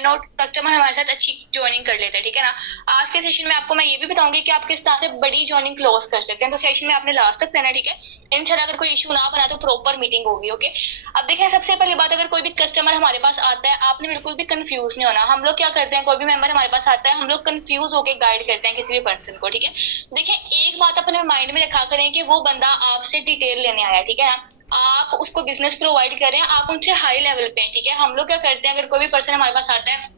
And note customer हमारे साथ अच्छी ज्वाइनिंग कर लेता है, ठीक है ना। आज के सेशन में आपको मैं ये भी बताऊंगी कि आप किस तरह से बड़ी ज्वाइनिंग क्लोज कर सकते हैं, तो सेशन में आपने लास्ट तक रहना, ठीक है। इंशाल्लाह अगर कोई इशू ना बना तो प्रॉपर मीटिंग होगी, ओके। अब देखिए सबसे पहली बात, अगर कोई भी कस्टमर हमारे पास आता है, आपने बिल्कुल भी कंफ्यूज नहीं होना। हम लोग क्या करते हैं, कोई भी मेंबर हमारे पास आता है, हम लोग कंफ्यूज होकर गाइड करते हैं किसी भी पर्सन को, ठीक है। देखिए एक बात अपने माइंड में रखा करें कि वो बंदा आपसे डिटेल लेने आया, ठीक है ना। आप उसको बिजनेस प्रोवाइड कर रहे हैं, आप उनसे हाई लेवल पे हैं, ठीक है। हम लोग क्या करते हैं, अगर कोई भी पर्सन हमारे पास आता है,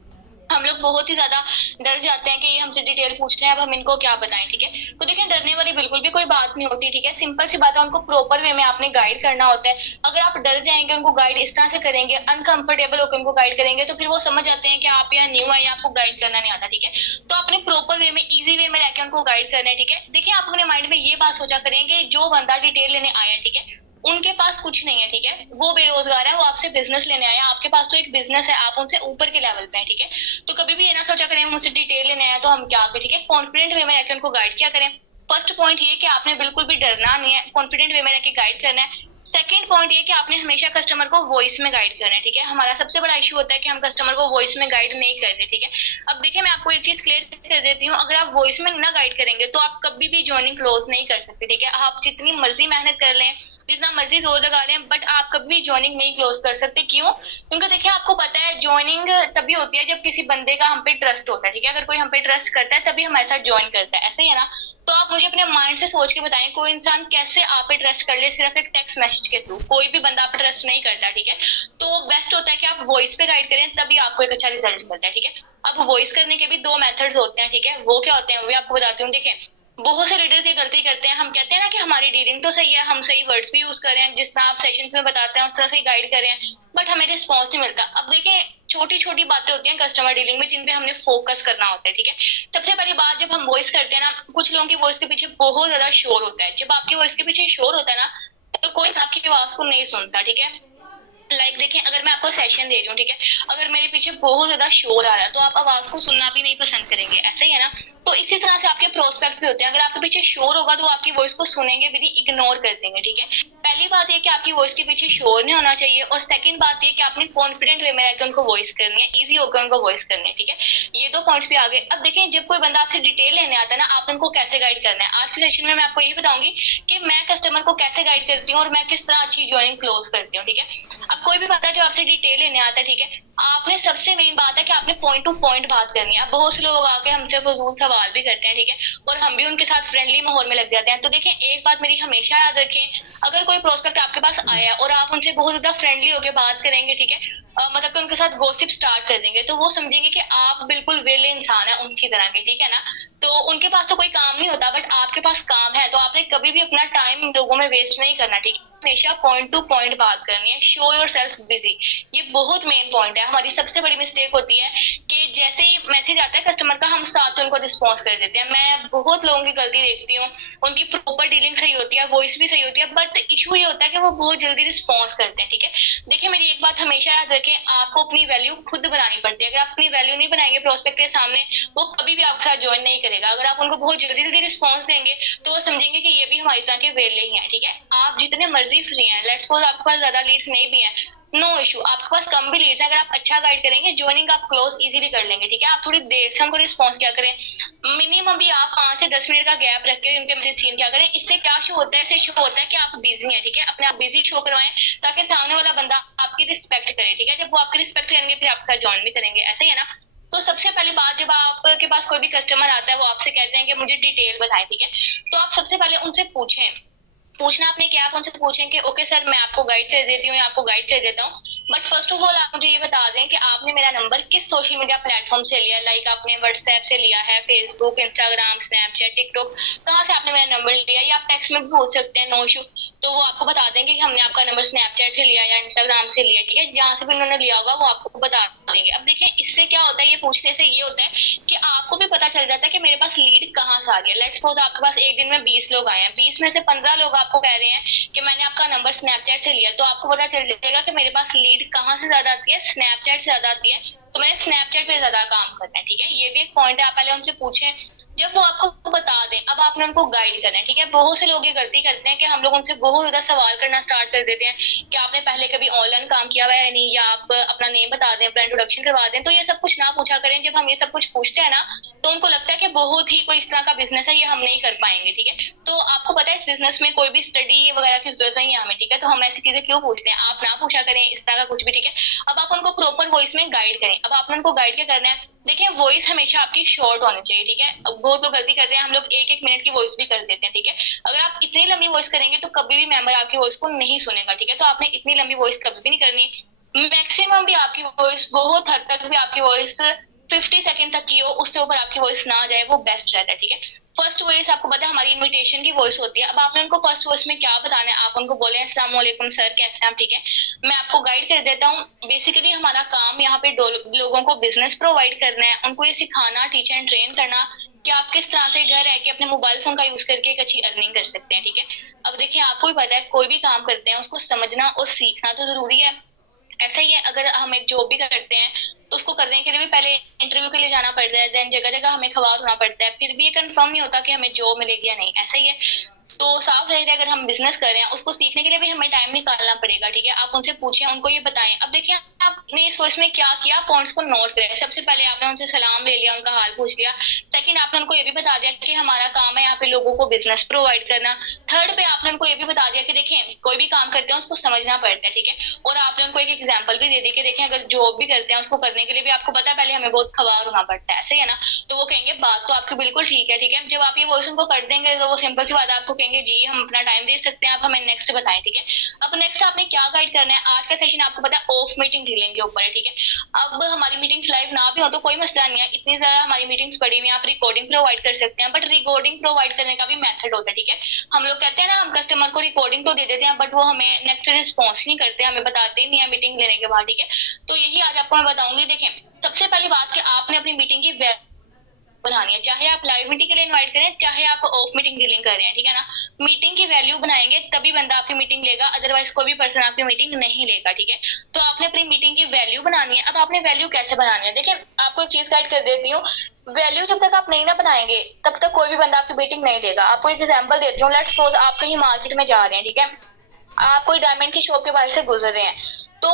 हम लोग बहुत ही ज्यादा डर जाते हैं कि ये हमसे डिटेल पूछ रहे हैं, अब हम इनको क्या बताएं, ठीक है। तो देखिए डरने वाली बिल्कुल भी कोई बात नहीं होती, ठीक है। सिंपल सी बात है, उनको प्रॉपर वे में आपने गाइड करना होता है। अगर आप डर जाएंगे, उनको गाइड इस तरह से करेंगे, अनकंफर्टेबल होकर उनको गाइड करेंगे, तो फिर वो समझ जाते हैं कि आप यहाँ न्यू है या आपको गाइड करना नहीं आता, ठीक है। तो आपने प्रॉपर वे में, इजी वे में रहकर उनको गाइड करना है, ठीक है। देखिए आप अपने माइंड में ये बात सोचा करें कि जो बंदा डिटेल लेने आया, ठीक है, उनके पास कुछ नहीं है, ठीक है। वो बेरोजगार है, वो आपसे बिजनेस लेने आया, आपके पास तो एक बिजनेस है, आप उनसे ऊपर के लेवल पे हैं, ठीक है। तो कभी भी ये ना सोचा करें मुझसे डिटेल लेने आया तो हम क्या करें, ठीक है। कॉन्फिडेंट वे में रहकर उनको गाइड किया करें। फर्स्ट पॉइंट ये कि आपने बिल्कुल भी डरना नहीं है, कॉन्फिडेंट वे में रहकर गाइड करना है। सेकंड पॉइंट ये कि आपने हमेशा कस्टमर को वॉइस में गाइड करना है, ठीक है। हमारा सबसे बड़ा इशू होता है कि हम कस्टमर को वॉइस में गाइड नहीं करते, ठीक है। अब देखिए मैं आपको एक चीज क्लियर कर देती हूँ, अगर आप वॉइस में ना गाइड करेंगे तो आप कभी भी ज्वाइनिंग क्लोज नहीं कर सकते, ठीक है। आप जितनी मर्जी मेहनत कर लें, जितना मर्जी जोर लगा लें, बट आप कभी भी ज्वाइनिंग नहीं क्लोज कर सकते। क्यों? क्योंकि देखिए आपको पता है ज्वाइनिंग तभी होती है जब किसी बंदे का हम पे ट्रस्ट होता है, ठीक है। अगर कोई हम पे ट्रस्ट करता है तभी हमारे साथ ज्वाइन करता है, ऐसे ही है ना। तो आप मुझे अपने माइंड से सोच के बताएं, कोई इंसान कैसे आप पे ट्रस्ट कर ले सिर्फ एक टेक्स्ट मैसेज के थ्रू? कोई भी बंदा आप पे ट्रस्ट नहीं करता, ठीक है। तो बेस्ट होता है कि आप वॉइस पे गाइड करें, तभी आपको एक अच्छा रिजल्ट मिलता है, ठीक है। अब वॉइस करने के भी दो मेथड्स होते हैं, ठीक है। वो क्या होते हैं वो भी आपको बताती हूँ। देखिए बहुत से लीडर्स ये गलती करते हैं, हम कहते हैं ना कि हमारी डीलिंग तो सही है, हम सही वर्ड्स भी यूज कर रहे हैं, जिस तरह आप सेशंस में बताते हैं उस तरह से गाइड कर रहे हैं, बट हमें रिस्पॉन्स नहीं मिलता। अब देखिए छोटी छोटी बातें होती हैं कस्टमर डीलिंग में, जिन पे हमने फोकस करना होता है, ठीक है। सबसे पहली बात, जब हम वॉइस करते हैं ना, कुछ लोगों की वॉइस के पीछे बहुत ज्यादा शोर होता है। जब आपकी वॉइस के पीछे शोर होता है ना, तो कोई आपकी आवाज को नहीं सुनता, ठीक है। देखिए अगर मैं आपको सेशन दे रही हूँ, ठीक है, अगर मेरे पीछे बहुत ज्यादा शोर आ रहा है तो आप आवाज को सुनना भी नहीं पसंद करेंगे, ऐसा ही है ना। तो इसी तरह से आपके प्रोस्पेक्ट भी होते हैं, अगर आपके पीछे शोर होगा तो आपकी वॉइस को सुनेंगे भी नहीं, इग्नोर कर देंगे, ठीक है। पहली बात ये कि आपकी वॉइस के पीछे शोर नहीं होना चाहिए, और सेकंड बात ये कि आपने कॉन्फिडेंट वे में रहकर उनको वॉइस करनी है, इजी होकर उनको वॉइस करनी है, ठीक है। ये दो पॉइंट्स भी आ गए। अब देखिए जब कोई बंदा आपसे डिटेल लेने आता है ना, आप उनको कैसे गाइड करना है, आज के सेशन में मैं आपको ये बताऊंगी कि मैं कस्टमर को कैसे गाइड करती हूँ और मैं किस तरह अच्छी ज्वाइनिंग क्लोज करती हूँ, ठीक है। अब कोई भी बंदा जो आपसे डिटेल लेने आता है, ठीक है, आपने सबसे मेन बात है कि आपने पॉइंट टू पॉइंट बात करनी है। अब बहुत से लोग आके हमसे फजूल सवाल भी करते हैं, ठीक है, और हम भी उनके साथ फ्रेंडली माहौल में लग जाते हैं। तो देखिए एक बात मेरी हमेशा याद रखें, अगर कोई प्रोस्पेक्ट आपके पास आया और आप उनसे बहुत ज्यादा फ्रेंडली होकर बात करेंगे, ठीक है, मतलब कि उनके साथ गॉसिप स्टार्ट कर देंगे, तो वो समझेंगे कि आप बिल्कुल वेले इंसान है उनकी तरह के, ठीक है ना। तो उनके पास तो कोई काम नहीं होता, बट आपके पास काम है, तो आपने कभी भी अपना टाइम लोगों में वेस्ट नहीं करना, ठीक है। हमेशा पॉइंट टू पॉइंट बात करनी है, शो योर सेल्फ बिजी। ये बहुत मेन पॉइंट है। हमारी सबसे बड़ी मिस्टेक होती है कि जैसे ही मैसेज आता है कस्टमर का, हम साथ उनको रिस्पॉन्स कर देते हैं। मैं बहुत लोगों की गलती देखती हूँ, उनकी प्रॉपर डीलिंग सही होती है, वॉइस भी सही होती है, बट इशू ये होता है कि वो बहुत जल्दी रिस्पॉन्स करते हैं, ठीक है। देखिए मेरी एक बात हमेशा याद रखें, आपको अपनी वैल्यू खुद बनानी पड़ती है। अगर आप अपनी वैल्यू नहीं बनाएंगे प्रोस्पेक्ट के सामने, वो कभी भी आपके साथ ज्वाइन नहीं करेगा। अगर आप उनको बहुत जल्दी जल्दी रिस्पॉन्स देंगे तो वो समझेंगे कि ये भी हमारी तरह के वेले ही हैं, ठीक है। आप जितने मर्जी फ्री हैं, लेट्स सपोज आपके पास ज्यादा लीड्स नहीं भी हैं, नो इशू, आपके पास कम भी लीड्स है, अगर आप अच्छा गाइड करेंगे ज्वाइनिंग आप क्लोज इजीली कर लेंगे, ठीक है। आप थोड़ी देर से हमको रिस्पॉन्स क्या करें, मिनिमम भी आप 5 से 10 मिनट का गैप रख के उनके मैसेज सीन क्या करें। इससे क्या शो होता है, इससे शो होता है कि आप बिजी हैं, ठीक है। अपने आप बिजी शो करवाएं ताकि सामने वाला बंदा आपकी रिस्पेक्ट करे, ठीक है। जब वो आपकी रिस्पेक्ट करेंगे फिर आपके साथ ज्वाइन भी करेंगे, ऐसा ही है ना। तो सबसे पहली बात, जब आपके पास कोई भी कस्टमर आता है, वो आपसे कहते हैं कि मुझे डिटेल बताएं, ठीक है, तो आप सबसे पहले उनसे पूछें। पूछना आपने क्या, आप उनसे पूछें कि ओके सर मैं आपको गाइड कर देती हूँ या आपको गाइड कर देता हूँ, बट फर्स्ट ऑफ ऑल आप मुझे ये बता दें कि आपने मेरा नंबर किस सोशल मीडिया प्लेटफॉर्म से लिया, लाइक आपने व्हाट्सएप से लिया है, फेसबुक, इंस्टाग्राम, स्नैपचैट, टिकटॉक, कहाँ से आपने मेरा नंबर लिया, या आप टेक्स्ट में भी पूछ सकते हैं, नो इशू। तो वो आपको बता देंगे कि हमने आपका नंबर स्नैपचैट से लिया या इंस्टाग्राम से लिया, ठीक है। जहाँ से भी उन्होंने लिया होगा वो आपको बता देंगे। अब देखिए इससे क्या होता है, ये पूछने से ये होता है कि आपको भी पता चल जाता है कि मेरे पास लीड कहाँ से आ रही है। लेट्स सपोज आपके पास एक दिन में 20 लोग आए हैं, 20 में से 15 लोग आपको कह रहे हैं कि मैंने आपका नंबर स्नैपचैट से लिया, तो आपको पता चल जाएगा कि मेरे पास लीड कहाँ से ज्यादा आती है, स्नैपचैट से ज्यादा आती है, तो मैंने स्नैपचैट पे ज्यादा काम करना है, ठीक है। ये भी एक पॉइंट है, आप पहले उनसे पूछें। जब वो आपको बता दें, अब आपने उनको गाइड करना है, ठीक है। बहुत से लोग ये गलती करते हैं कि हम लोग उनसे बहुत ज्यादा सवाल करना स्टार्ट कर देते हैं कि आपने पहले कभी ऑनलाइन काम किया हुआ है या नहीं, या आप अपना नेम बता दें, अपना इंट्रोडक्शन करवा दें। तो ये सब कुछ ना पूछा करें। जब हम ये सब कुछ पूछते हैं ना, तो उनको लगता है कि बहुत ही कोई इस तरह का बिजनेस है, ये हम नहीं कर पाएंगे, ठीक है। तो आपको पता है इस बिजनेस में कोई भी स्टडी वगैरह की जरूरत नहीं है हमें, ठीक है। तो हम ऐसी चीजें क्यों पूछते हैं, आप ना पूछा करें इस तरह का कुछ भी, ठीक है। अब आप उनको प्रॉपर वॉइस में गाइड करें। अब आपने उनको गाइड क्या करना है, देखिए वॉइस हमेशा आपकी शॉर्ट होनी चाहिए, ठीक है। अब बहुत लोग गलती करते हैं, हम लोग एक एक मिनट की वॉइस भी कर देते हैं, ठीक है। अगर आप इतनी लंबी वॉइस करेंगे तो कभी भी मेंबर आपकी वॉइस को नहीं सुनेगा, ठीक है। तो आपने इतनी लंबी वॉइस कभी भी नहीं करनी। मैक्सिमम भी आपकी वॉइस, बहुत हद तक भी आपकी वॉइस 50 सेकंड तक की हो, उससे ऊपर आपकी वॉइस ना जाए, वो बेस्ट रहता है, ठीक है। फर्स्ट वॉइस आपको पता है हमारी इनविटेशन की वॉइस होती है। अब आपने उनको फर्स्ट वॉइस में क्या बताना है, आप उनको बोले अस्सलाम वालेकुम सर, कैसे हैं आप, ठीक है। मैं आपको गाइड कर देता हूँ। बेसिकली हमारा काम यहाँ पे लोगों को बिजनेस प्रोवाइड करना है, उनको ये सिखाना, टीच एंड ट्रेन करना कि आप किस तरह से घर रह के अपने मोबाइल फोन का यूज करके एक अच्छी अर्निंग कर सकते हैं, ठीक है। अब देखिए आपको भी पता है कोई भी काम करते हैं उसको समझना और सीखना तो जरूरी है। ऐसा ही है, अगर हम एक जॉब भी करते हैं तो उसको करने के लिए भी पहले इंटरव्यू के लिए जाना पड़ता है, देन जगह जगह हमें खबर होना पड़ता है, फिर भी ये कंफर्म नहीं होता कि हमें जॉब मिलेगी या नहीं। ऐसा ही है। तो साफ जाहिर है अगर हम बिजनेस कर रहे हैं उसको सीखने के लिए भी हमें टाइम निकालना पड़ेगा, ठीक है। आप उनसे पूछें, उनको ये बताएं। अब देखिए आपने इस सोच में क्या किया, पॉइंट्स को नोट करें। सबसे पहले आपने उनसे सलाम ले लिया, उनका हाल पूछ लिया। सेकंड आपने उनको ये भी बता दिया कि हमारा काम है यहाँ पे लोगों को बिजनेस प्रोवाइड करना। थर्ड पे आपने उनको ये भी बता दिया कि देखिए कोई भी काम करते हैं उसको समझना पड़ता है, ठीक है। और आपने उनको एक एग्जाम्पल भी दे दी कि देखिए अगर जॉब भी करते हैं उसको करने के लिए भी आपको पता है पहले हमें बहुत खबार होना पड़ता है, सही है ना। तो वो कहेंगे बात तो आपकी बिल्कुल ठीक है, ठीक है। जब आप ये वॉइस उनको कर देंगे तो वो सिंपल सी बात है, आपको कहेंगे जी हम अपना टाइम दे सकते हैं, आप हमें नेक्स्ट बताएं, ठीक है। अब नेक्स्ट आपने क्या गाइड करना है, आज का सेशन आपको पता है ऑफ मीटिंग डीलिंग के ऊपर है, ठीक है। अब हमारी मीटिंग्स लाइव ना भी हो तो कोई मसला नहीं है, इतनी ज्यादा हमारी मीटिंग्स पड़ी हुई है, आप रिकॉर्डिंग प्रोवाइड कर सकते हैं। बट रिकॉर्डिंग प्रोवाइड करने का भी मेथड होता है, ठीक है। हम लोग कहते हैं ना, हम कस्टमर को रिकॉर्डिंग तो दे देते हैं बट वो हमें नेक्स्ट रिस्पॉन्स नहीं करते, हमें बताते ही नहीं है मीटिंग लेने के बाद, ठीक है। तो यही आज आपको मैं बताऊंगी। देखें सबसे पहली बात कि आपने अपनी मीटिंग की बनानी है, चाहे आप लाइव मीटिंग के लिए इनवाइट करें, चाहे आप ऑफ मीटिंग डीलिंग कर रहे हैं, ठीक है ना। मीटिंग की वैल्यू बनाएंगे तभी बंदा आपकी मीटिंग लेगा, अदरवाइज कोई भी पर्सन आपकी मीटिंग नहीं लेगा, ठीक है। तो आपने अपनी मीटिंग की वैल्यू बनानी है। अब आपने वैल्यू कैसे बनानी है, देखिए आपको एक चीज गाइड कर देती हूँ। वैल्यू जब तक आप नहीं ना बनाएंगे तब तक कोई भी बंदा आपकी मीटिंग नहीं लेगा। आपको एक एग्जाम्पल देती हूँ। लेट्स सपोज आप कहीं मार्केट में जा रहे हैं, ठीक है। आप कोई डायमंड की शॉप के बाहर से गुजर रहे हैं, तो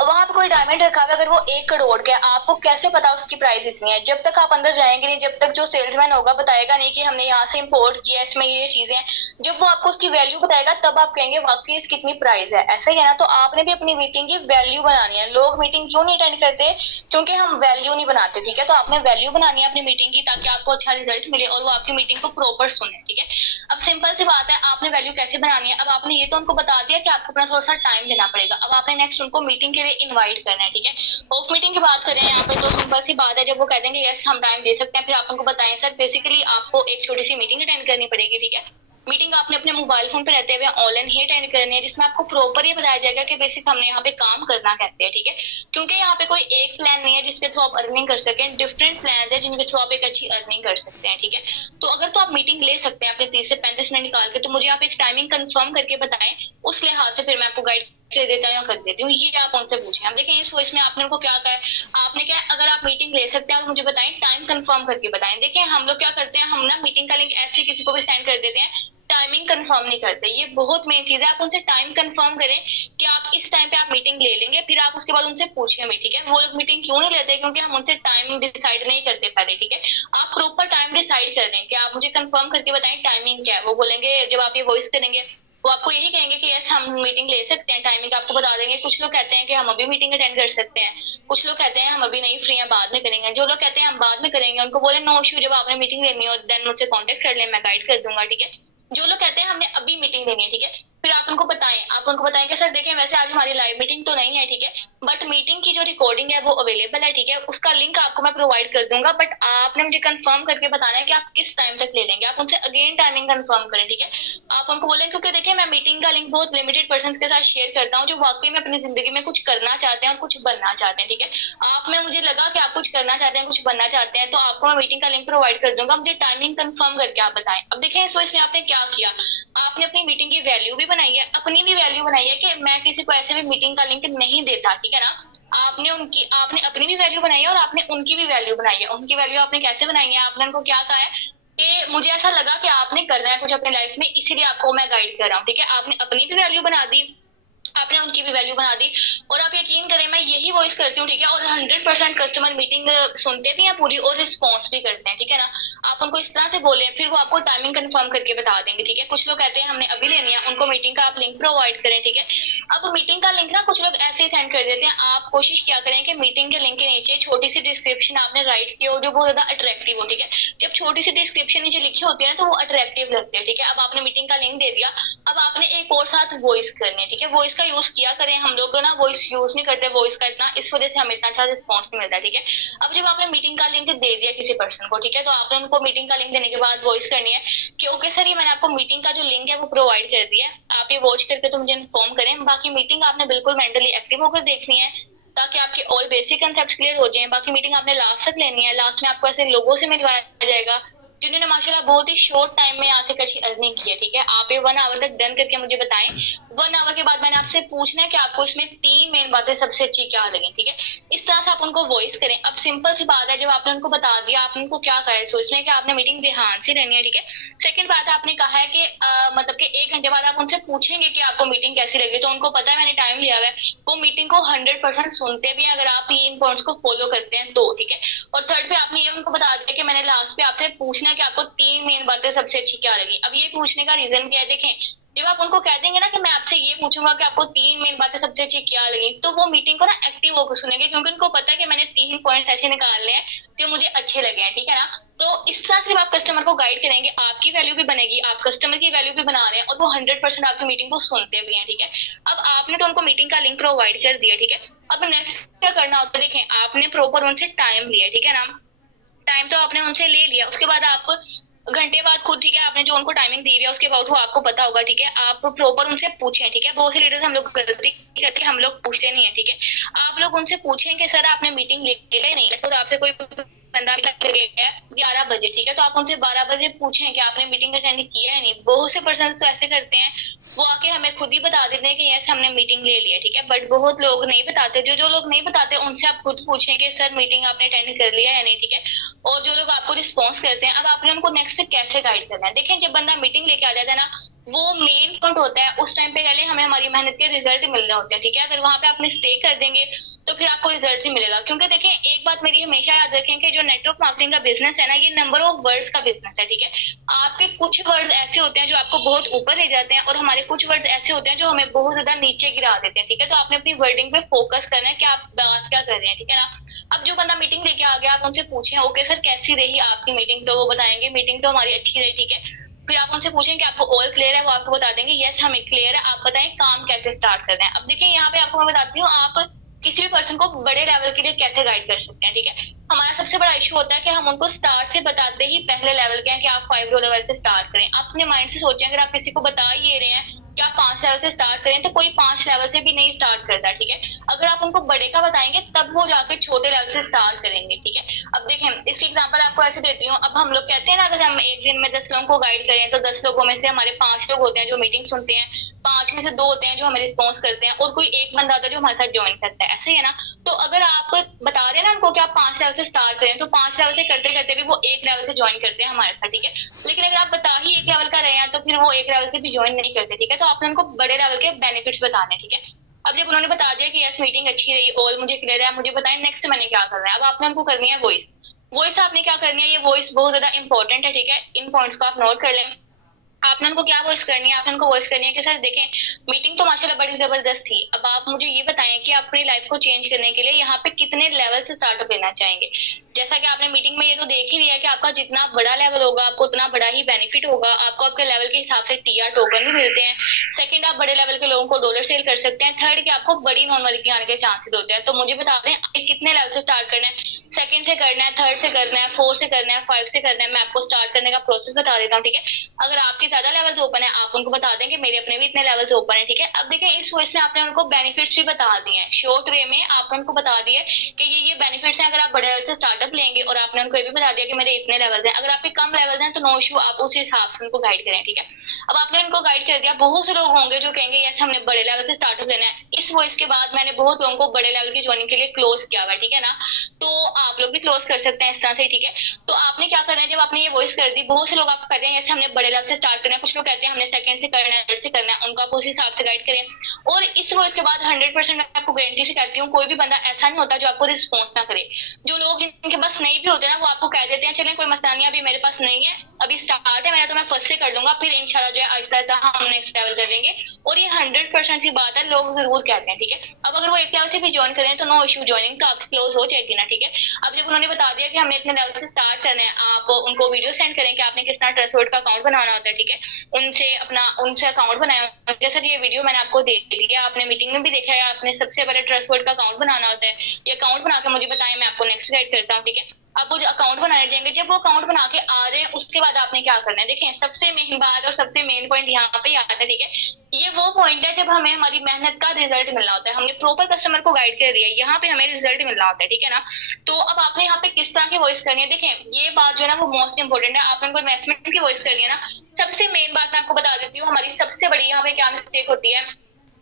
वहां पे कोई डायमंड रखा हुआ है, अगर वो 1 करोड़ का है, आपको कैसे पता उसकी प्राइस इतनी है। जब तक आप अंदर जाएंगे नहीं, जब तक जो सेल्समैन होगा बताएगा नहीं कि हमने यहाँ से इम्पोर्ट किया, इसमें ये चीजें हैं, जब वो आपको उसकी वैल्यू बताएगा तब आप कहेंगे वाकई इसकी कितनी प्राइस है। ऐसा ही है ना। तो आपने भी अपनी मीटिंग की वैल्यू बनानी है। लोग मीटिंग क्यों नहीं अटेंड करते, क्योंकि हम वैल्यू नहीं बनाते, ठीक है। तो आपने वैल्यू बनानी है अपनी मीटिंग की, ताकि आपको अच्छा रिजल्ट मिले और वो आपकी मीटिंग को प्रॉपर सुने, ठीक है। अब सिंपल सी बात है, आपने वैल्यू कैसे बनानी है। अब आपने ये तो उनको बता दिया कि आपको अपना थोड़ा सा टाइम देना पड़ेगा। अब आपने नेक्स्ट उनको मीटिंग के लिए इनवाइट करना है, ठीक है। ऑफ मीटिंग की बात करें यहाँ पे तो सिंपल सी बात है, जब वो कह देंगे यस हम टाइम दे सकते हैं, फिर आप उनको बताएं सर बेसिकली आपको एक छोटी सी मीटिंग अटेंड करनी पड़ेगी, ठीक है। मीटिंग आपने अपने मोबाइल फोन पे रहते हुए ऑनलाइन ही अटेंड करनी है, जिसमें आपको प्रॉपर ये बताया जाएगा कि बेसिक हमने यहाँ पे काम करना कहते हैं, ठीक है। क्योंकि यहाँ पे कोई एक प्लान नहीं है जिसके थ्रू आप अर्निंग कर सकें, डिफरेंट प्लान है जिनके थ्रू आप एक अच्छी अर्निंग कर सकते हैं, ठीक है। तो अगर तो आप मीटिंग ले सकते हैं अपने 30 से 35 मिनट निकाल के, तो मुझे आप एक टाइमिंग कंफर्म करके बताएं, उस लिहाज से फिर मैं आपको गाइड कर देता हूँ या कर देती हूँ। ये आप उनसे पूछें। अब देखिए इस वॉइस में आपने उनको क्या कहा है, आपने क्या है, अगर आप मीटिंग ले सकते हैं और मुझे बताएं, टाइम कंफर्म करके बताएं। देखिए हम लोग क्या करते हैं, हम ना मीटिंग का लिंक ऐसे किसी को भी सेंड कर देते हैं, टाइमिंग कंफर्म नहीं करते। ये बहुत मेन चीज है, आप उनसे टाइम कंफर्म करें कि आप इस टाइम पे आप मीटिंग ले लेंगे, फिर आप उसके बाद उनसे पूछिए हमें, ठीक है। वो लोग मीटिंग क्यों नहीं लेते, क्योंकि हम उनसे टाइम डिसाइड नहीं करते पहले, ठीक है। आप प्रॉपर टाइम डिसाइड कर दें कि आप मुझे कंफर्म करके बताएं टाइमिंग क्या है। वो बोलेंगे, जब आप ये वॉइस करेंगे वो आपको यही कहेंगे कि यस हम मीटिंग ले सकते हैं, टाइमिंग आपको बता देंगे। कुछ लोग कहते हैं कि हम अभी मीटिंग अटेंड कर सकते हैं, कुछ लोग कहते हैं हम अभी नहीं फ्री हैं बाद में करेंगे। जो लोग कहते हैं हम बाद में करेंगे उनको बोले नो इशू, जब आपने मीटिंग लेनी हो देन मुझसे कांटेक्ट कर लें, मैं गाइड कर दूंगा, ठीक है। जो लोग कहते हैं हमने अभी मीटिंग लेनी है, ठीक है, फिर आप उनको बताएं। आप उनको बताएं कि सर देखिए वैसे आज हमारी लाइव मीटिंग तो नहीं है, ठीक है, बट मीटिंग की जो रिकॉर्डिंग है वो अवेलेबल है, ठीक है। उसका लिंक आपको मैं प्रोवाइड कर दूंगा, बट आपने मुझे कंफर्म करके बताना है कि आप किस टाइम तक ले लेंगे। आप उनसे अगेन टाइमिंग कंफर्म करें, ठीक है। आप उनको बोलें, क्योंकि देखिए मैं मीटिंग का लिंक बहुत लिमिटेड पर्सन के साथ शेयर करता हूँ जो वाकई में अपनी जिंदगी में कुछ करना चाहते हैं और कुछ बनना चाहते हैं, ठीक है। आप में मुझे लगा कि आप कुछ करना चाहते हैं, कुछ बनना चाहते हैं, तो आपको मैं मीटिंग का लिंक प्रोवाइड कर दूंगा। मुझे टाइमिंग कंफर्म करके आप बताएं। अब देखें इस वॉइस में आपने क्या किया, आपने अपनी मीटिंग की वैल्यू भी बनाई है, अपनी भी वैल्यू बनाई है कि मैं किसी को ऐसे भी मीटिंग का लिंक नहीं देता, ठीक है ना। आपने अपनी भी वैल्यू बनाई है और आपने उनकी भी वैल्यू बनाई है। उनकी वैल्यू आपने कैसे बनाई है, आपने उनको क्या कहा है, कि मुझे ऐसा लगा कि आपने करना है कुछ अपनी लाइफ में, इसीलिए आपको मैं गाइड कर रहा हूँ, ठीक है। आपने अपनी भी वैल्यू बना दी, आपने उनकी भी वैल्यू बना दी, और आप यकीन करें मैं यही वॉइस करती हूँ, ठीक है। और 100% कस्टमर मीटिंग सुनते भी हैं पूरी और रिस्पॉन्स भी करते हैं, ठीक है ना। आप उनको इस तरह से बोले, फिर वो आपको टाइमिंग कंफर्म करके बता देंगे, ठीक है। कुछ लोग कहते हैं हमने अभी लेनी है, उनको मीटिंग का आप लिंक प्रोवाइड करें, ठीक है। अब मीटिंग का लिंक ना कुछ लोग ऐसे ही सेंड कर देते हैं, आप कोशिश क्या करें कि मीटिंग के लिंक के नीचे छोटी सी डिस्क्रिप्शन आपने राइट की हो जो बहुत ज्यादा अट्रैक्टिव हो, ठीक है। जब छोटी सी डिस्क्रिप्शन नीचे लिखी होती है ना तो वो अट्रैक्टिव लगती है, ठीक है। अब आपने मीटिंग का लिंक दे दिया, अब आपने एक और साथ वॉइस करनी है, ठीक है। वॉइस का यूज किया करें, हम लोग ना वॉइस यूज नहीं करते वॉइस का इतना, इस वजह से हमें इतना अच्छा रिस्पॉन्स नहीं मिलता, ठीक है। अब जब आपने मीटिंग का लिंक दे दिया किसी पर्सन को, ठीक है, तो आपने उनको मीटिंग का लिंक देने के बाद वॉइस करनी है कि ओके सर, ये मैंने आपको मीटिंग का जो लिंक है वो प्रोवाइड कर दिया है, आप ये वॉच करके तो मुझे इन्फॉर्म करें। बाकी मीटिंग आपने बिल्कुल मेंटली एक्टिव होकर देखनी है, ताकि आपके ऑल बेसिक कंसेप्ट क्लियर हो जाएं। बाकी मीटिंग आपने लास्ट तक लेनी है, लास्ट में आपको ऐसे लोगों से मिलवाया जाएगा जिन्होंने माशाल्लाह बहुत ही शॉर्ट टाइम में यहाँ से अच्छी अर्निंग की है, ठीक है। आप ये 1 आवर तक डन करके मुझे बताएं। 1 आवर के बाद मैंने आपसे पूछना है कि आपको इसमें 3 मेन बातें सबसे अच्छी क्या लगी, ठीक है। इस तरह से आप उनको वॉइस करें। अब सिंपल सी बात है, जब आपने उनको बता दिया, आपने उनको क्या कहा है, सोचना है कि आपने मीटिंग ध्यान से लेनी है, ठीक है। सेकंड बात आपने कहा है कि मतलब कि 1 घंटे बाद आप उनसे पूछेंगे कि आपको मीटिंग कैसी लगी, तो उनको पता है मैंने टाइम लिया हुआ है, वो मीटिंग को 100% सुनते भी हैं अगर आप ये इन पॉइंट्स को फॉलो करते हैं तो, ठीक है। और थर्ड पे आपने ये उनको बता दिया कि मैंने लास्ट पे आपसे पूछना है कि आपको 3 मेन बातें सबसे अच्छी क्या लगी। अब ये पूछने का रीजन क्या है, देखें, जब आप उनको कह देंगे ना कि मैं आपसे ये पूछूंगा कि आपको 3 मेन बातें सबसे अच्छी क्या लगी, तो वो मीटिंग को ना एक्टिव होकर सुनेंगे, क्योंकि उनको पता है कि मैंने 3 पॉइंट ऐसे निकालने हैं जो मुझे अच्छे लगे हैं, ठीक है ना। तो इस तरह से आप कस्टमर को गाइड करेंगे, आपकी वैल्यू भी बनेगी, आप कस्टमर की वैल्यू भी बना रहे हैं, और वो 100% आपकी मीटिंग को सुनते भी हैं, ठीक है। अब आपने तो उनको मीटिंग का लिंक प्रोवाइड कर दिया, ठीक है। अब नेक्स्ट क्या करना होता है, देखें, आपने प्रॉपर उनसे टाइम लिया, ठीक है ना। टाइम तो आपने उनसे ले लिया, उसके बाद आप घंटे बाद खुद, ठीक है, आपने जो उनको टाइमिंग दी हुई है उसके बाद वो आपको पता होगा, ठीक है। आप प्रॉपर उनसे पूछें, ठीक है। बहुत से लीडर्स हम लोग गलती करके हम लोग पूछते नहीं है, ठीक है। आप लोग उनसे पूछें कि सर आपने मीटिंग ले ली है नहीं, तो आपसे कोई बंदा है 11 बजे, ठीक है, तो आप उनसे 12 बजे पूछें कि आपने मीटिंग अटेंड किया है नहीं। बहुत से पर्सन तो ऐसे करते हैं, वो आके हमें खुद ही बता देते हैं कि यस हमने मीटिंग ले लिया, ठीक है। बट बहुत लोग नहीं बताते, जो जो लोग नहीं बताते उनसे आप खुद पूछें कि सर मीटिंग आपने अटेंड कर लिया है नहीं, ठीक है। और जो लोग आपको रिस्पॉन्स करते हैं, अब आपने उनको नेक्स्ट कैसे गाइड करना है। देखें, जब बंदा मीटिंग लेके आ जाता है ना, वो मेन पॉइंट होता है, उस टाइम पे पहले हमें हमारी मेहनत के रिजल्ट मिलने होते हैं, ठीक है। अगर वहां पे आपने स्टे कर देंगे तो फिर आपको रिजल्ट ही मिलेगा, क्योंकि देखें, एक बात मेरी हमेशा याद रखें कि जो नेटवर्क मार्केटिंग का बिजनेस है ना, ये नंबर ऑफ वर्ड्स का बिजनेस है, ठीक है। आपके कुछ वर्ड्स ऐसे होते हैं जो आपको बहुत ऊपर ले जाते हैं, और हमारे कुछ वर्ड्स ऐसे होते हैं जो हमें बहुत ज्यादा नीचे गिरा देते हैं, ठीक है। तो आपने अपनी वर्डिंग पे फोकस करना है कि आप बात क्या कर रहे हैं, ठीक है ना। अब जो बंदा मीटिंग लेके आ गया, आप उनसे पूछें ओके सर कैसी रही आपकी मीटिंग, तो वो बताएंगे मीटिंग तो हमारी अच्छी रही, ठीक है। फिर आप उनसे पूछें कि आपको ऑल क्लियर है, वो आपको बता देंगे यस हमें क्लियर है, आप बताएं काम कैसे स्टार्ट कर रहे हैं। अब देखिए, यहाँ पे आपको मैं बताती हूँ, आप किसी भी पर्सन को बड़े लेवल के लिए कैसे गाइड कर सकते हैं, ठीक है। हमारा सबसे बड़ा इशू होता है कि हम उनको स्टार्ट से बताते ही पहले लेवल के हैं कि आप 5 लेवल से स्टार्ट करें। आप अपने माइंड से सोचें, अगर आप किसी को बता ही रहे हैं कि आप 5 लेवल से स्टार्ट करें, तो कोई 5 लेवल से भी नहीं स्टार्ट करता, ठीक है। अगर आप उनको बड़े का बताएंगे तब वो जाके छोटे लेवल से स्टार्ट करेंगे, ठीक है। अब देखें, इसकी एग्जांपल आपको ऐसे देती हूँ। अब हम लोग कहते हैं ना, अगर हम एक दिन में 10 लोगों को गाइड करें, तो 10 लोगों में से हमारे 5 लोग होते हैं जो मीटिंग सुनते हैं, 5 में से 2 होते हैं जो हमें रिस्पॉन्स करते हैं, और कोई एक बंदा होता है जो हमारे साथ ज्वाइन करता है, ऐसे ही है ना। तो अगर आप बता रहे हैं ना उनको कि आप 5 लेवल से स्टार्ट करें, तो 5 लेवल से करते करते भी वो 1 लेवल से ज्वाइन करते हैं हमारे साथ, ठीक है। लेकिन अगर आप बता ही 1 लेवल का रहे हैं, तो फिर वो 1 लेवल से भी ज्वाइन नहीं करते, ठीक है। तो आपने उनको बड़े लेवल के बेनिफिट्स बताने, ठीक है। अब जब उन्होंने बता दिया कि यस मीटिंग अच्छी रही, ऑल मुझे क्लियर है, मुझे बताएं नेक्स्ट मैंने क्या करना है। अब आपने उनको करनी है वॉइस। वॉइस आपने क्या करनी है, ये वॉइस बहुत ज्यादा इंपॉर्टेंट है, ठीक है। इन पॉइंट्स को आप नोट कर लें। आपने उनको क्या वॉइस करनी है, आपने उनको वॉइस करनी है कि सर देखें, मीटिंग तो माशाल्लाह बड़ी जबरदस्त थी, अब आप मुझे ये बताएं कि आप अपनी लाइफ को चेंज करने के लिए यहाँ पे कितने लेवल से स्टार्टअप लेना चाहेंगे। जैसा कि आपने मीटिंग में ये तो देख ही लिया कि आपका जितना बड़ा लेवल होगा आपको उतना बड़ा ही बेनिफिट होगा, आपको आपके लेवल के हिसाब से टीआर टोकन भी मिलते हैं। सेकंड, आप बड़े लेवल के लोगों को डॉलर सेल कर सकते हैं। थर्ड, कि आपको बड़ी नॉन वर्किंग आने के चांसेस होते हैं। तो मुझे बता दें आपने कितने लेवल से स्टार्ट करना है, सेकंड से करना है, थर्ड से करना है, फोर्थ से करना है, 5 से करना है। मैं आपको स्टार्ट करने का प्रोसेस बता देता हूँ, ठीक है। अगर आपके ज्यादा लेवल्स ओपन है, आप उनको बता दें कि मेरे अपने भी इतने लेवल्स ओपन है, ठीक है। अब देखिए इस वॉइस में आपने उनको बेनिफिट्स भी बता दिए हैं, शॉर्ट वे में आपने उनको बता दिए कि ये बेनिफिट्स हैं अगर आप बड़े लेवल से स्टार्टअप लेंगे, और आपने उनको ये भी बता दिया कि मेरे इतने लेवल्स हैं। अगर आपके कम लेवल्स हैं तो नो इशू, आप उस हिसाब से उनको गाइड करें, ठीक है। अब आपने उनको गाइड कर दिया, बहुत से लोग होंगे जो कहेंगे यस हमने बड़े लेवल से स्टार्टअप लेना है। इस वॉइस के बाद मैंने बहुत लोगों को बड़े लेवल की ज्वाइनिंग के लिए क्लोज किया हुआ है, ठीक है ना। तो आप लोग भी क्लोज कर सकते हैं इस तरह से, ठीक है। तो आपने क्या करना है, जब आपने ये वॉइस कर दी, बहुत से लोग आपको कहते हैं जैसे हमने बड़े लेवल से स्टार्ट करना है, कुछ लोग कहते हैं हमने सेकंड से करना है, थर्ड से करना है, उनको आप उस हिसाब से गाइड करें। और इस वॉइस के बाद 100% मैं आपको गारंटी से कहती हूँ, कोई भी बंदा ऐसा नहीं होता जो आपको रिस्पॉन्स ना करे। जो लोग इनके पास नहीं भी होते ना, वो आपको कह देते हैं चलें कोई मसला नहीं, अभी मेरे पास नहीं है, अभी स्टार्ट है मेरा, तो मैं फर्स्ट से कर लूंगा, फिर इंशाल्लाह जो है आहिस्ता आहिस्ता हम नेक्स्ट लेवल कर लेंगे। और ये 100% सी बात है, लोग जरूर कहते हैं, ठीक है। अब अगर वो एक लेवल से भी ज्वाइन करें तो नो इशू, ज्वाइनिंग तो आपकी क्लोज हो जाएगी ना, ठीक है। अब जब उन्होंने बता दिया कि हमने इतने लेवल से स्टार्ट करना है, आप उनको वीडियो सेंड करें कि आपने किस तरह ट्रस्टवर्ड का अकाउंट बनाना होता है, ठीक है। उनसे अकाउंट बनाया, उनके सर ये वीडियो मैंने आपको दे दिया, आपने मीटिंग में भी देखा है, आपने सबसे पहले ट्रस्टवर्ड का अकाउंट बनाना होता है, ये अकाउंट बना के मुझे बताएं, मैं आपको नेक्स्ट गाइड करता हूँ, ठीक है। अब वो अकाउंट बनाने देंगे, जब वो अकाउंट बना के आ रहे हैं उसके बाद आपने क्या करना है, देखें सबसे मेन बात और सबसे मेन पॉइंट यहाँ पे आता है, ठीक है। ये वो पॉइंट है जब हमें हमारी मेहनत का रिजल्ट मिलना होता है, हमने प्रॉपर कस्टमर को गाइड कर दिया, यहाँ पे हमें रिजल्ट मिलना होता है, ठीक है ना। तो अब आपने यहाँ पे किस तरह की वॉइस करनी है, देखें ये बात जो है ना वो मोस्ट इंपोर्टेंट है। आपने कोई इन्वेस्टमेंट की वॉइस करनी है ना, सबसे मेन बात मैं आपको बता देती हूँ, हमारी सबसे बड़ी यहाँ पे क्या मिस्टेक होती है,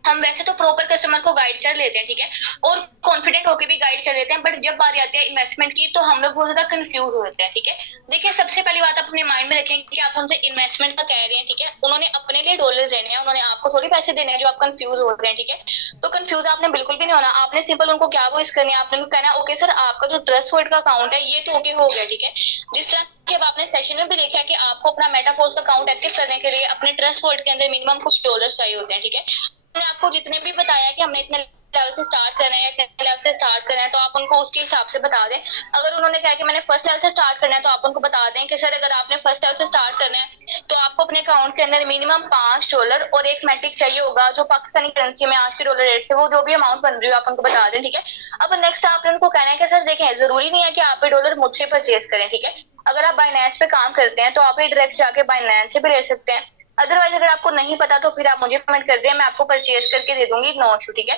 हम वैसे तो प्रॉपर कस्टमर को गाइड कर लेते हैं, ठीक है, और कॉन्फिडेंट होकर भी गाइड कर लेते हैं, बट जब बारी आती है इन्वेस्टमेंट की तो हम लोग बहुत ज्यादा कंफ्यूज होते हैं, ठीक है। देखिए सबसे पहली बात अपने माइंड में रखें कि आप उनसे इन्वेस्टमेंट का कह रहे हैं, ठीक है, उन्होंने अपने लिए डॉलर देने हैं, उन्होंने आपको थोड़ी पैसे देने हैं जो आप कंफ्यूज हो रहे हैं, ठीक है। तो कंफ्यूज आपने बिल्कुल भी नहीं होना, आपने सिंपल उनको क्या वॉइस करनी है, आपने उनको कहना है ओके सर आपका जो ट्रस्ट वर्ड का अकाउंट है ये तो ओके हो गया, ठीक है। जिस तरह कि अब आपने सेशन में भी देखा है कि आपको अपना मेटाफोर्स का अकाउंट एक्टिव करने के लिए अपने ट्रस्ट वर्ड के अंदर मिनिमम कुछ डॉलर चाहिए होते हैं, ठीक है। मैंने आपको जितने भी बताया कि हमने इतने लेवल से स्टार्ट करना है या इतने लेवल से स्टार्ट करना है, तो आप उनको उसके हिसाब से बता दें। अगर उन्होंने कहा कि मैंने फर्स्ट लेवल से स्टार्ट करना है, तो आप उनको बता दें कि सर अगर आपने फर्स्ट लेवल से स्टार्ट करना है तो आपको अपने अकाउंट के अंदर मिनिमम $5 और एक मैट्रिक चाहिए होगा, जो पाकिस्तानी करेंसी में आज के डॉलर रेट से वो जो भी अमाउंट बन रही हो आप उनको बता दें, ठीक है। अब नेक्स्ट आपने उनको कहना है कि सर देखें जरूरी नहीं है कि आप ये डॉलर मुझसे परचेज करें, ठीक है। अगर आप बाइनेंस पे काम करते हैं तो आप ये डायरेक्ट जाके बाइनेंस से भी ले सकते हैं। अदरवाइज अगर आपको नहीं पता तो फिर आप मुझे पेमेंट कर दें, मैं आपको परचेज करके दे दूंगी, नो इशू, ठीक है।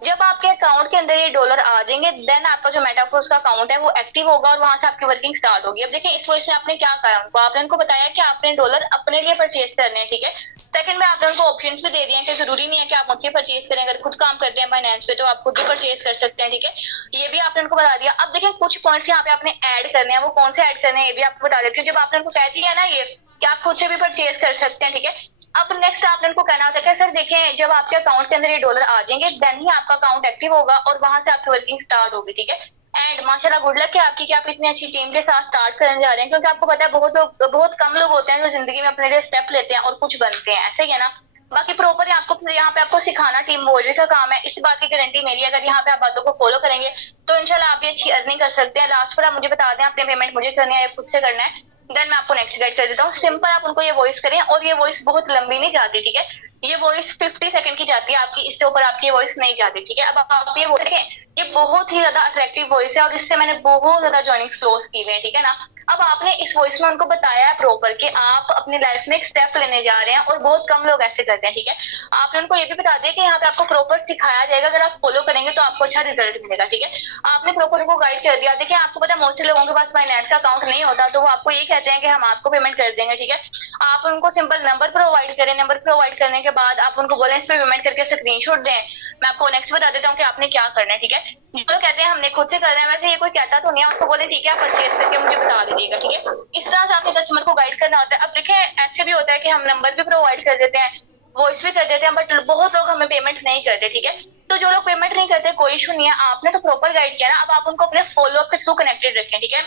जब आपके अकाउंट के अंदर ये डॉलर आ जाएंगे देन आपका जो मेटाफोर्स का अकाउंट है वो एक्टिव होगा और वहां से आपकी वर्किंग स्टार्ट होगी। अब देखिए इस वॉइस में आपने क्या कहा उनको, आपने उनको बताया कि आपने डॉलर अपने लिए परचेज करने हैं, ठीक है। सेकंड में आपने उनको ऑप्शंस भी दे दिए हैं कि जरूरी नहीं है कि आप मुझसे परचेज करें, अगर खुद काम करते हैं बाइनेंस पे तो आप खुद भी परचेज कर सकते हैं, ठीक है। ये भी आपने उनको बता दिया। अब देखिए कुछ पॉइंट्स यहाँ पे आपने ऐड करने हैं, वो कौन से ऐड करने हैं ये भी आपको बता देती हूँ। जब आपने उनको कह दिया ना ये कि आप खुद से भी परचेज कर सकते हैं, ठीक है। अब नेक्स्ट आपने उनको कहना होता है कि सर देखें जब आपके अकाउंट के अंदर ये डॉलर आ जाएंगे देन ही आपका अकाउंट एक्टिव होगा और वहां से आपकी वर्किंग स्टार्ट होगी, ठीक है। एंड माशाल्लाह गुड लक है आपकी कि आप इतनी अच्छी टीम के साथ स्टार्ट करने जा रहे हैं, क्योंकि आपको पता है बहुत कम लोग होते हैं जो जिंदगी में अपने लिए स्टेप लेते हैं और कुछ बनते हैं, ऐसे ही है ना। बाकी प्रॉपर आपको यहाँ पे आपको सिखाना टीम बोर्डर का काम है, इस बात की गारंटी मेरी है, अगर यहाँ पे आप बातों को फॉलो करेंगे तो इंशाल्लाह आप ये अच्छी अर्निंग कर सकते हैं। लास्ट पर आप मुझे बता दें आपने पेमेंट मुझे करनी है या खुद से करना है, देन मैं आपको नेक्स्ट गाइड कर देता हूँ। सिंपल आप उनको ये वॉइस करें, और ये वॉइस बहुत लंबी नहीं जाती, ठीक है। ये वॉइस 50 सेकंड की जाती है आपकी, इससे ऊपर आपकी वॉइस नहीं जाती, ठीक है। अब आप ये वॉइस देखें, ये बहुत ही ज्यादा अट्रैक्टिव वॉइस है और इससे मैंने बहुत ज्यादा ज्वाइनिंग्स क्लोज की हुए हैं, ठीक है ना। अब आपने इस वॉइस में उनको बताया है प्रॉपर कि आप अपनी लाइफ में एक स्टेप लेने जा रहे हैं, और बहुत कम लोग ऐसे करते हैं, ठीक है। आपने उनको ये भी बता दिया कि यहाँ पे आपको प्रॉपर सिखाया जाएगा, अगर आप फॉलो करेंगे तो आपको अच्छा रिजल्ट मिलेगा, ठीक है। आपने प्रॉपर उनको गाइड कर दिया। देखिए आपको पता है बहुत से लोगों के पास फाइनेंस का अकाउंट नहीं होता, तो वो आपको ये कहते हैं कि हम आपको पेमेंट कर देंगे, ठीक है। आप उनको सिंपल नंबर प्रोवाइड करें, नंबर प्रोवाइड करने के बाद आप उनको बोले इस पे पेमेंट करके स्क्रीनशॉट दें। मैं आपको नेक्स्ट बता देता हूँ कि आपने क्या करना है, ठीक है। जो लोग कहते हैं हमने खुद से करना है, वैसे ये कोई कहता तो नहीं है, उनको बोले ठीक है आप परचेज करके मुझे बता दीजिएगा, ठीक है। इस तरह से आपने कस्टमर को गाइड करना होता है। अब देखिए ऐसे भी होता है कि हम नंबर भी प्रोवाइड कर देते हैं, वॉइस भी कर देते हैं, बट बहुत लोग हमें पेमेंट नहीं करते, ठीक है। तो जो लोग पेमेंट नहीं करते कोई इशू नहीं है, आपने तो प्रॉपर गाइड किया ना, अब आप उनको अपने फॉलो अप के थ्रू कनेक्टेड रखें, ठीक है।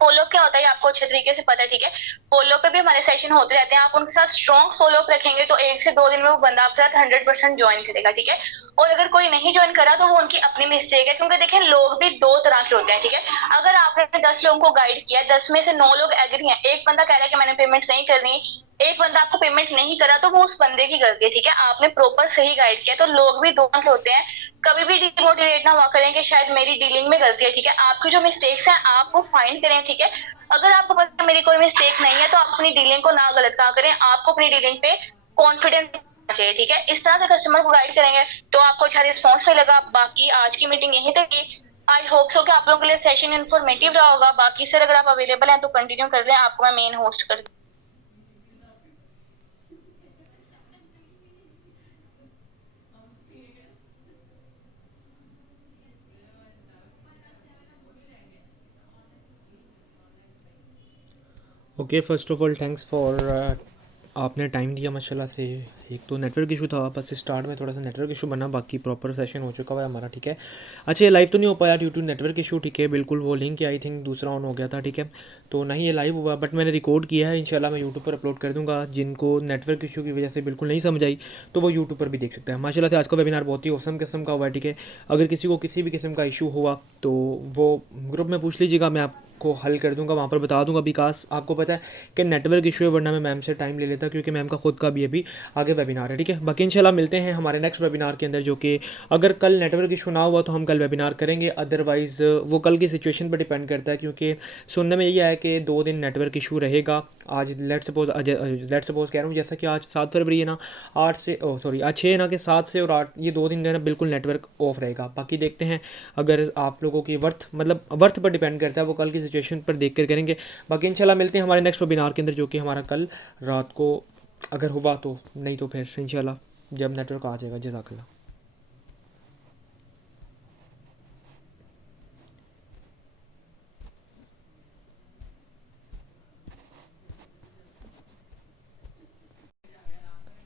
फॉलो क्या होता है आपको अच्छे तरीके से पता है, ठीक है। फॉलो पे भी हमारे सेशन होते रहते हैं, आप उनके साथ स्ट्रॉन्ग फॉलो अप रखेंगे तो 1 से 2 दिन में वो बंदा आपके साथ 100% ज्वाइन करेगा, ठीक है। और अगर कोई नहीं ज्वाइन करा तो वो उनकी अपनी मिस्टेक है, क्योंकि देखिए लोग भी दो तरह के होते हैं, ठीक है। अगर आपने 10 लोगों को गाइड किया, 10 में से 9 लोग एग्री हैं, एक बंदा कह रहा है कि मैंने पेमेंट नहीं करनी, एक बंदा आपको पेमेंट नहीं करा, तो वो उस बंदे की गलती है, ठीक है। आपने प्रॉपर सही गाइड किया, तो लोग भी दोनों के होते हैं। कभी भी डिमोटिवेट ना हुआ करें कि शायद मेरी डीलिंग में गलती है, ठीक है। आपकी जो मिस्टेक्स हैं आप वो फाइंड करें, ठीक है। अगर आपको पता है मेरी कोई मिस्टेक नहीं है तो आप अपनी डीलिंग को ना गलत कहा करें, आपको अपनी डीलिंग पे कॉन्फिडेंट चाहिए, ठीक है। इस तरह से कस्टमर को गाइड करेंगे तो आपको अच्छा रिस्पॉन्स मिलेगा। बाकी आज की मीटिंग यहीं तक की। आई होप सो कि आप लोगों के लिए सेशन इन्फॉर्मेटिव रहा होगा। बाकी सर अगर आप अवेलेबल हैं तो कंटिन्यू कर लें, आपको मैं मेन होस्ट कर। Okay, first of all thanks for आपने टाइम दिया माशाल्लाह से। एक तो नेटवर्क इशू था, बस स्टार्ट में थोड़ा सा नेटवर्क इशू बना, बाकी प्रॉपर सेशन हो चुका हुआ है हमारा, ठीक है। अच्छा, ये लाइव तो नहीं हो पाया ड्यू टू नेटवर्क इशू, ठीक है, बिल्कुल। वो लिंक आई थिंक दूसरा ऑन हो गया था, ठीक है। तो नहीं ये लाइव हुआ, बट मैंने रिकॉर्ड किया है, इंशाल्लाह मैं यूट्यूब पर अपलोड कर दूँगा। जिनको नेटवर्क इशू की वजह से बिल्कुल नहीं समझ आई तो वो यूट्यूब पर भी देख सकते हैं। माशाल्लाह से आज का वेबिनार बहुत ही औसम किस्म का हुआ है, ठीक है। अगर किसी को किसी भी किस्म का इशू हुआ तो वो ग्रुप में पूछ लीजिएगा, मैं आपको हल कर दूँगा, वहाँ पर बता दूँगा। विकास आपको पता है कि नेटवर्क इशू है, वरना मैं मैम से टाइम ले लेता, क्योंकि मैम का खुद का भी अभी आगे वेबिनार है, ठीक है। बाकी इंशाल्लाह मिलते हैं हमारे नेक्स्ट वेबिनार के अंदर, जो कि अगर कल नेटवर्क इशू ना हुआ तो हम कल वेबिनार करेंगे, अदरवाइज़ वो कल की सिचुएशन पर डिपेंड करता है, क्योंकि सुनने में यही आया कि 2 दिन नेटवर्क इशू रहेगा। आज लेट सपोज कह रहा हूँ, जैसा कि आज 7 फरवरी है ना, 8 से सॉरी आज 6 ना, कि 7 से और 8, ये 2 दिन जो है ना बिल्कुल नेटवर्क ऑफ रहेगा। बाकी देखते हैं, अगर आप लोगों की वर्थ पर डिपेंड करता है, वो कल की सिचुएशन पर देख कर करेंगे। बाकी इंशाल्लाह मिलते हैं हमारे नेक्स्ट वेबिनार के अंदर, जो कि हमारा कल रात को अगर हुआ तो, नहीं तो फिर इंशाल्लाह जब नेटवर्क आ जाएगा। जज़ाकल्लाह।